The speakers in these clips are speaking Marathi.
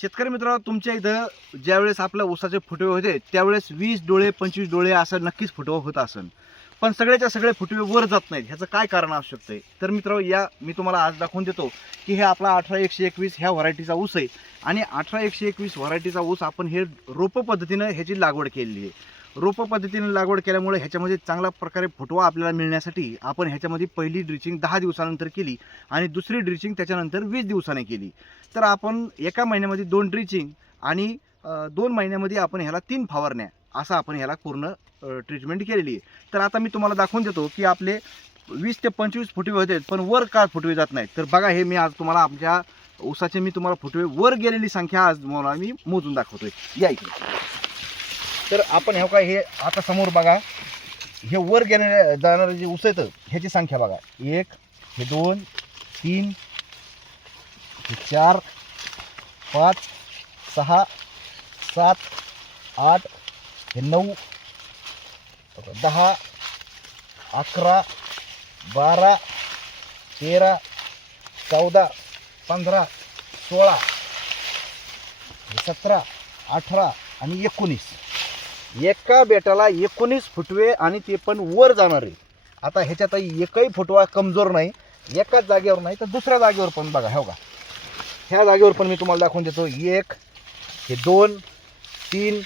शेतकरी मित्रांनो तुमच्या इथं ज्यावेळेस आपल्या ऊसाचे फुटवे होते त्यावेळेस वीस डोळे पंचवीस डोळे असं नक्कीच फुटवा होत असन. पण सगळ्याच्या सगळे फुटवे वर जात नाहीत. ह्याचं काय कारण असू शकतं तर मित्र या मी तुम्हाला आज दाखवून देतो की हे आपला अठरा एकशे एकवीस ह्या व्हरायटीचा ऊस आहे. आणि अठरा एकशे एकवीस व्हरायटीचा ऊस आपण हे रोप पद्धतीनं ह्याची लागवड केलेली आहे. रोप पद्धतीने लागवड केल्यामुळे ह्याच्यामध्ये चांगल्या प्रकारे फुटवा आपल्याला मिळण्यासाठी आपण ह्याच्यामध्ये पहिली ड्रिचिंग दहा दिवसानंतर केली आणि दुसरी ड्रिचिंग त्याच्यानंतर वीस दिवसाने केली. तर आपण एका महिन्यामध्ये दोन ड्रिचिंग आणि दोन महिन्यामध्ये आपण ह्याला तीन फवारण्या. असं आपण ह्याला पूर्ण ट्रीटमेंट केलेली आहे. तर आता मी तुम्हाला दाखवून देतो की आपले वीस ते पंचवीस फुटवे होते पण वर का फुटवे जात नाहीत? तर बघा हे मी आज तुम्हाला आमच्या ऊसाचे मी तुम्हाला फुटवे वर गेलेली संख्या आज तुम्हाला मी मोजून दाखवतोय. या इकडे. तर आपण हे काय हे आता समोर बघा हे वर गेलेले जाणारे जे ऊस येतं ह्याची संख्या बघा. एक हे दोन तीन हे चार पाच सहा सात आठ हे नऊ दहा अकरा बारा तेरा चौदा पंधरा सोळा सतरा अठरा आणि एकोणीस. एका बेटाला एकोणीस फुटवे आणि ते पण वर जाणार. आहे आता ह्याच्यात एकही फुटवा कमजोर नाही. एकाच जागेवर नाही तर दुसऱ्या जागेवर पण बघा हो का? ह्या जागेवर पण मी तुम्हाला दाखवून देतो. एक हे दोन तीन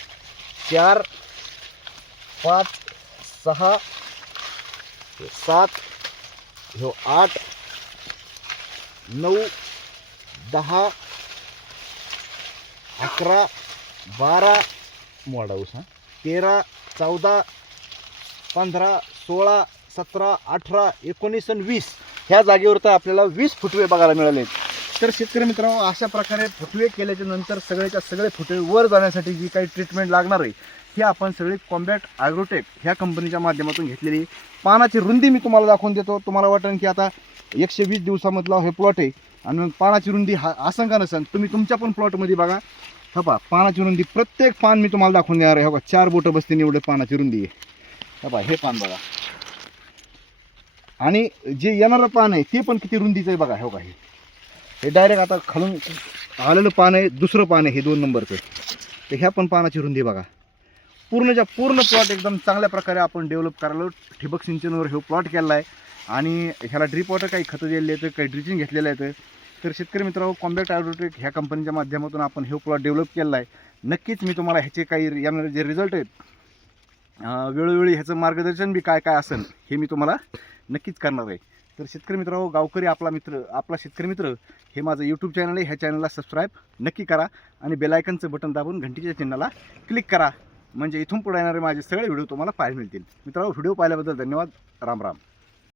चार पाच सहा सात ह्यो आठ नऊ दहा अकरा बारा मोडा ऊस हा? तेरा चौदा पंधरा सोळा सतरा अठरा एकोणीस आणि वीस. ह्या जागेवर तर आपल्याला वीस फुटवे बघायला मिळाले तर शेतकरी मित्रांनो अशा प्रकारे फुटवे केल्याच्यानंतर सगळ्याच्या सगळे फुटवे वर जाण्यासाठी जी काही ट्रीटमेंट लागणार आहे ही आपण सगळी कॉम्बॅट ॲग्रोटेक ह्या कंपनीच्या माध्यमातून घेतलेली पानाची रुंदी मी तुम्हाला दाखवून देतो. तुम्हाला वाटेल की आता एकशे वीस दिवसामधला हे प्लॉट आहे. आणि मग पानाची रुंदी हा असं का नसेल तुम्ही तुमच्या पण प्लॉटमध्ये बघा. हा पा पानाची रुंदी प्रत्येक पान मी तुम्हाला दाखवून देणार आहे. हो का चार बोटं बसते एवढे पानाची रुंदी आहे. हा हे पान बघा. आणि जे येणारं पान आहे ते पण किती रुंदीचं आहे बघा. हो का हे. हे डायरेक्ट आता खालून आलेलं पान आहे दुसरं पान आहे हे दोन नंबरचं. तर ह्या पण पानाची रुंदी बघा. पूर्णच्या पूर्ण प्लॉट एकदम चांगल्या प्रकारे आपण डेव्हलप करायला ठिबक सिंचनवर हे प्लॉट केलेला आहे. आणि ह्याला ड्रीप वॉटर काही खतं दिलेली आहेत काही ड्रिचिंग घेतलेलं आहे तर शेतकरी मित्रांनो कॉम्बॅक्ट ॲग्रोटेक ह्या कंपनीच्या माध्यमातून आपण हे प्लॉट डेव्हलप केलेला आहे. नक्कीच मी तुम्हाला ह्याचे काही येणारे जे रिझल्ट आहेत वेळोवेळी ह्याचं मार्गदर्शन बी काय काय असेल हे मी तुम्हाला नक्कीच करणार आहे. तर शेतकरी मित्रांनो गावकरी आपला मित्र आपला शेतकरी मित्र हे माझं यूट्यूब चॅनल आहे. ह्या चॅनलला सबस्क्राईब नक्की करा आणि बेलायकनचं बटन दाबून घंटीच्या चिन्हाला क्लिक करा. म्हणजे इथून पुढे येणारे माझे सगळे व्हिडिओ तुम्हाला पाहायला मिळतील. मित्रांनो व्हिडिओ पाहिल्याबद्दल धन्यवाद. राम राम.